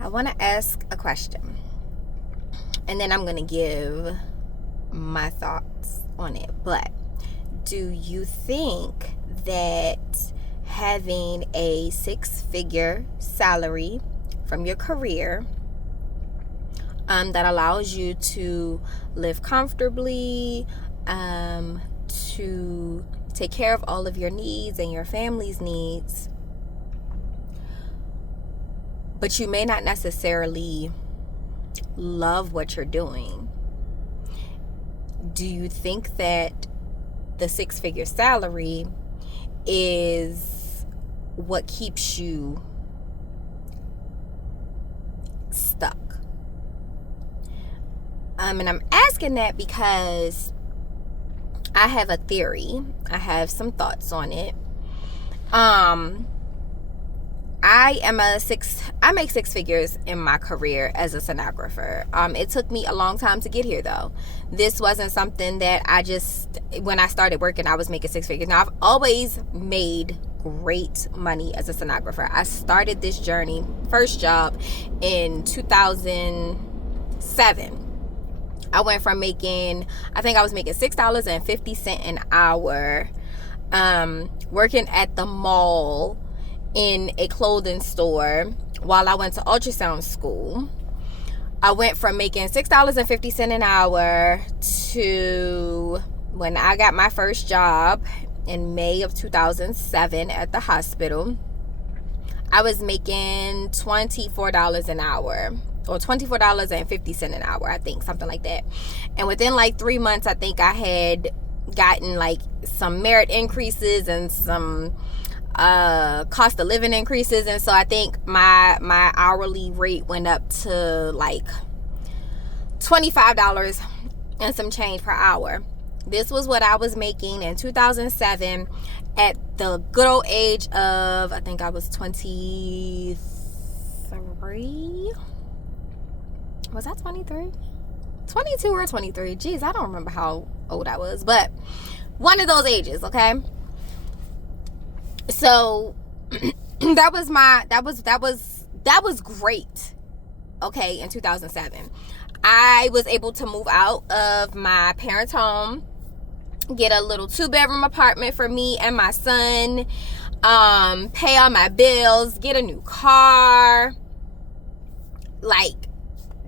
I want to ask a question, and then I'm going to give my thoughts on it. But do you think that having a 6-figure salary from your career that allows you to live comfortably, to take care of all of your needs and your family's needs, but you may not necessarily love what you're doing, do you think that the 6-figure salary is what keeps you stuck? And I'm asking that because I have a theory. I have some thoughts on it. I make 6 figures in my career as a sonographer. It took me a long time to get here, though. This wasn't something that when I started working, I was making 6 figures. Now, I've always made great money as a sonographer. I started this journey, first job, in 2007. I went from I think I was making $6.50 an hour, working at the mall in a clothing store while I went to ultrasound school. I went from making $6.50 an hour to when I got my first job in May of 2007 at the hospital. I was making $24 an hour, or $24.50 an hour, I think, something like that. And within like 3 months, I think I had gotten like some merit increases and some cost of living increases, and so I think my hourly rate went up to like $25 and some change per hour. This was what I was making in 2007 at the good old age of, I think I was 23. Was I 23? 22 or 23? Jeez, I don't remember how old I was, but one of those ages, okay? So that was great. Okay, in 2007. I was able to move out of my parents' home, get a little 2-bedroom apartment for me and my son, pay all my bills, get a new car, like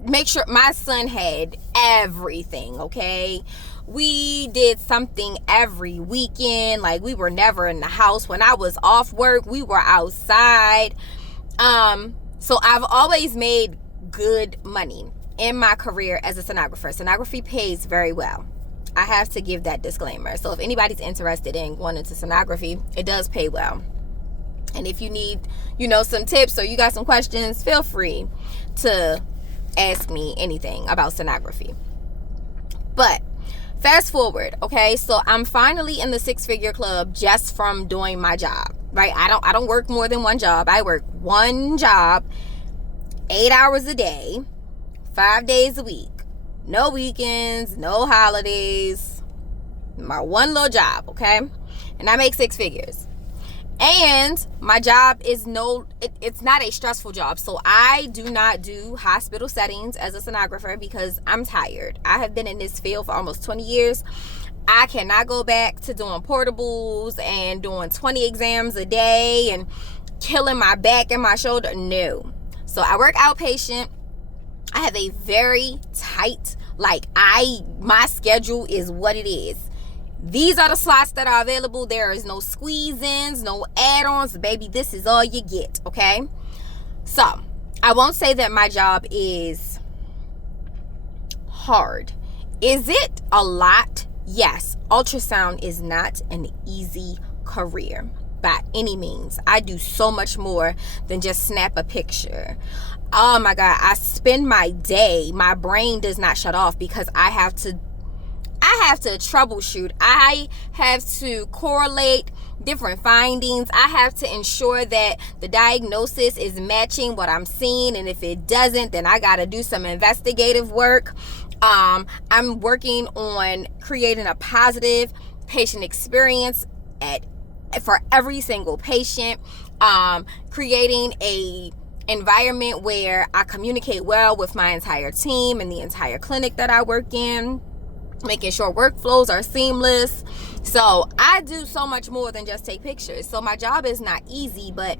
make sure my son had everything, okay? We did something every weekend. Like, we were never in the house. When I was off work, we were outside. So I've always made good money in my career as a sonographer. Sonography pays very well. I have to give that disclaimer. So if anybody's interested in going into sonography, it does pay well. And if you need, some tips or you got some questions, feel free to ask me anything about sonography. But fast forward, okay? So I'm finally in the 6-figure club just from doing my job, right? I don't work more than one job. I work one job, 8 hours a day, 5 days a week. No weekends, no holidays. My one little job, okay? And I make 6 figures. And my job is it's not a stressful job. So I do not do hospital settings as a sonographer because I'm tired. I have been in this field for almost 20 years. I cannot go back to doing portables and doing 20 exams a day and killing my back and my shoulder. No. So I work outpatient. I have a very tight, my schedule is what it is. These are the slots that are available. There is no squeeze-ins, no add-ons. Baby, this is all you get, okay? So, I won't say that my job is hard. Is it a lot? Yes. Ultrasound is not an easy career by any means. I do so much more than just snap a picture. Oh my God, I spend my day, my brain does not shut off because I have to troubleshoot. I have to correlate different findings. I have to ensure that the diagnosis is matching what I'm seeing, and if it doesn't, then I got to do some investigative work. I'm working on creating a positive patient experience for every single patient, creating environment where I communicate well with my entire team and the entire clinic that I work in, making sure workflows are seamless. So I do so much more than just take pictures. So my job is not easy, but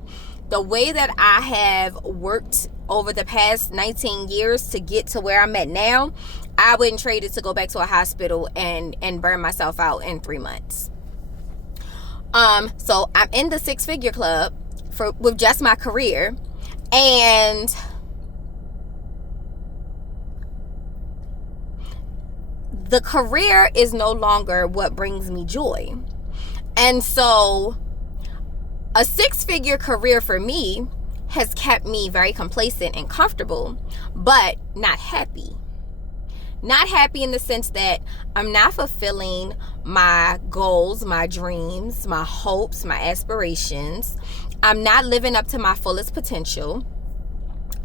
the way that I have worked over the past 19 years to get to where I'm at now, I wouldn't trade it to go back to a hospital and burn myself out in 3 months. So I'm in the 6-figure club with just my career, and the career is no longer what brings me joy. And so a 6-figure career for me has kept me very complacent and comfortable, but not happy. Not happy in the sense that I'm not fulfilling my goals, my dreams, my hopes, my aspirations. I'm not living up to my fullest potential.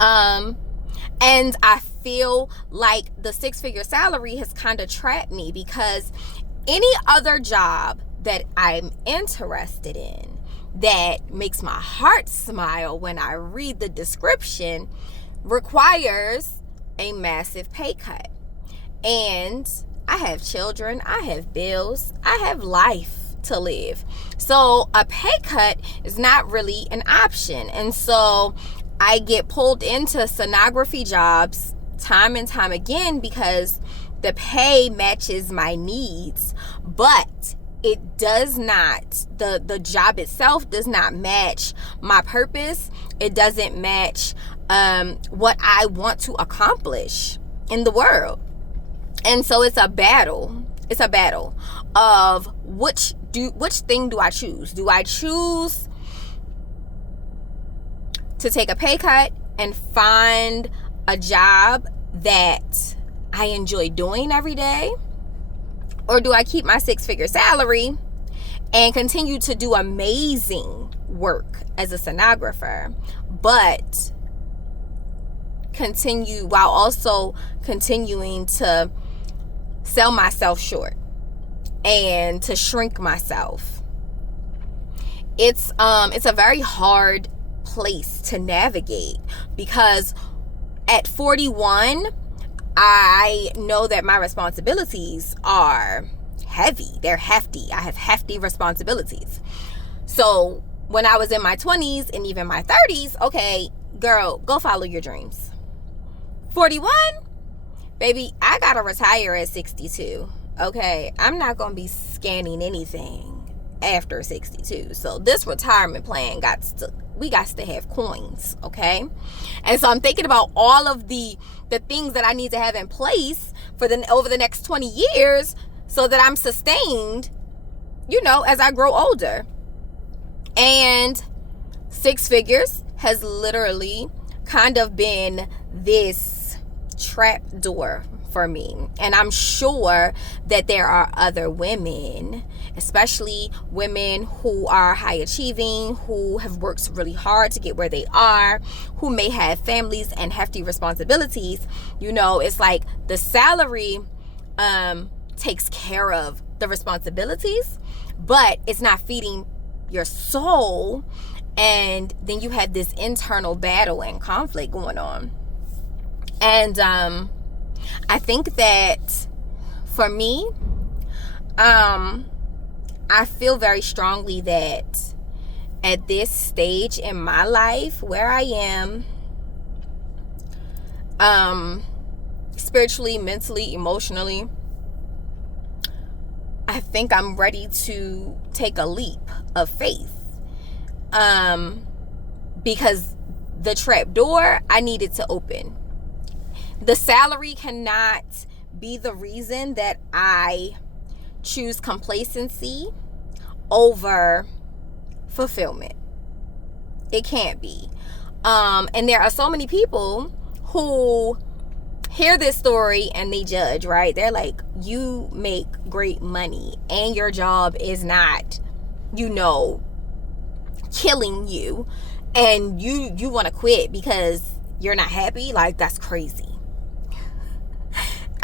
And I feel like the 6-figure salary has kind of trapped me, because any other job that I'm interested in that makes my heart smile when I read the description requires a massive pay cut. And I have children, I have bills, I have life to live. So a pay cut is not really an option. And so I get pulled into sonography jobs time and time again because the pay matches my needs, but it does not, the job itself does not match my purpose. It doesn't match what I want to accomplish in the world. And so it's a battle. It's a battle of which thing do I choose? Do I choose to take a pay cut and find a job that I enjoy doing every day? Or do I keep my 6-figure salary and continue to do amazing work as a sonographer, but continue while also continuing to sell myself short and to shrink myself? It's a very hard place to navigate, because at 41, I know that my responsibilities are heavy. They're hefty. I have hefty responsibilities. So when I was in my 20s and even my 30s, okay, girl, go follow your dreams. 41, baby, I gotta retire at 62. Okay, I'm not gonna be scanning anything after 62. So this retirement plan we got to have coins, okay? And so I'm thinking about all of the things that I need to have in place over the next 20 years so that I'm sustained, as I grow older. And 6 figures has literally kind of been this trap door for me. And I'm sure that there are other women, especially women who are high achieving, who have worked really hard to get where they are, who may have families and hefty responsibilities. It's like the salary takes care of the responsibilities, but it's not feeding your soul. And then you have this internal battle and conflict going on. And I think that for me, I feel very strongly that at this stage in my life where I am, spiritually, mentally, emotionally, I think I'm ready to take a leap of faith. Because the trap door, I needed to open. The salary cannot be the reason that I choose complacency over fulfillment. It can't be. And there are so many people who hear this story and they judge, right? They're like, you make great money and your job is not, killing you, and you want to quit because you're not happy. Like, that's crazy.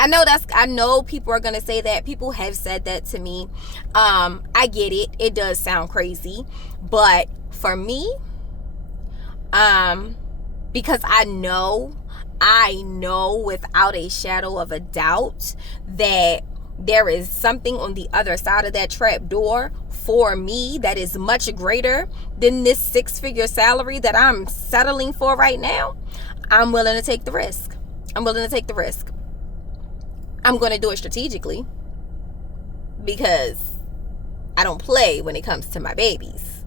I know people are going to say that. People have said that to me. I get it. It does sound crazy. But for me, because I know without a shadow of a doubt that there is something on the other side of that trap door for me that is much greater than this 6-figure salary that I'm settling for right now. I'm willing to take the risk. I'm going to do it strategically because I don't play when it comes to my babies.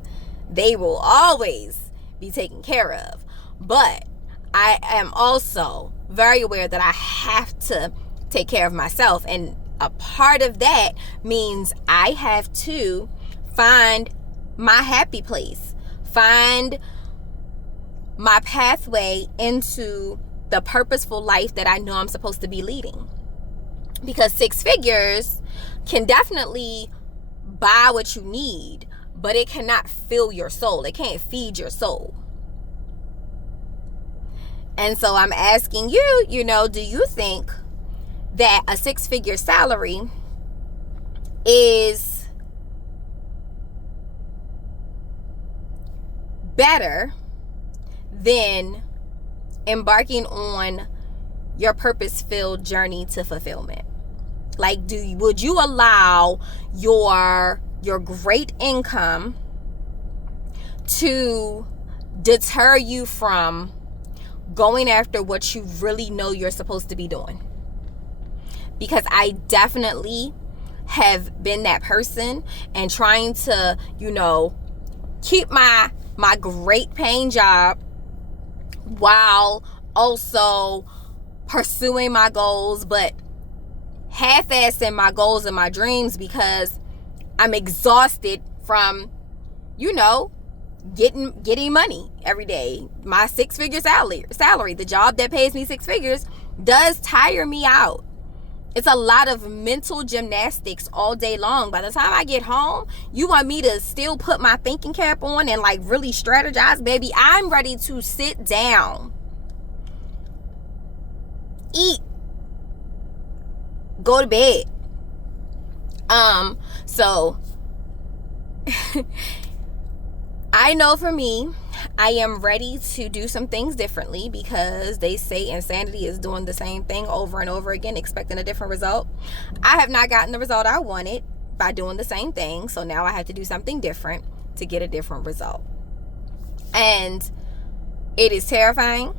They will always be taken care of. But I am also very aware that I have to take care of myself. And a part of that means I have to find my happy place, find my pathway into the purposeful life that I know I'm supposed to be leading. Because 6 figures can definitely buy what you need, but it cannot fill your soul. It can't feed your soul. And so I'm asking you, do you think that a 6-figure salary is better than embarking on your purpose-filled journey to fulfillment? Like, would you allow your great income to deter you from going after what you really know you're supposed to be doing? Because I definitely have been that person, and trying to, keep my great paying job while also pursuing my goals, but half-assing my goals and my dreams because I'm exhausted from, getting money every day. My 6-figure salary, the job that pays me 6 figures, does tire me out. It's a lot of mental gymnastics all day long. By the time I get home, you want me to still put my thinking cap on and really strategize? Baby, I'm ready to sit down, eat, go to bed. So I know for me, I am ready to do some things differently, because they say insanity is doing the same thing over and over again, expecting a different result. I have not gotten the result I wanted by doing the same thing. So now I have to do something different to get a different result. And it is terrifying.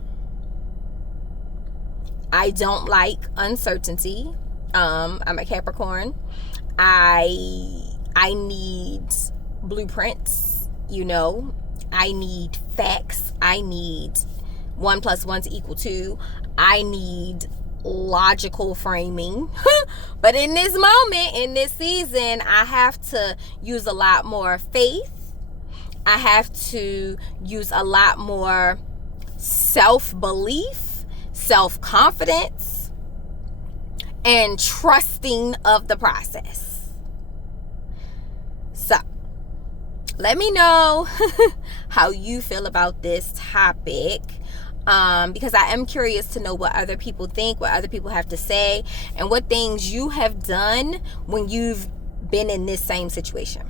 I don't like uncertainty. I'm a Capricorn. I need blueprints, I need facts. I need 1 + 1 = 2. I need logical framing. But in this moment, in this season, I have to use a lot more faith. I have to use a lot more self-belief, self-confidence, and trusting of the process. So, let me know how you feel about this topic, because I am curious to know what other people think, what other people have to say, and what things you have done when you've been in this same situation.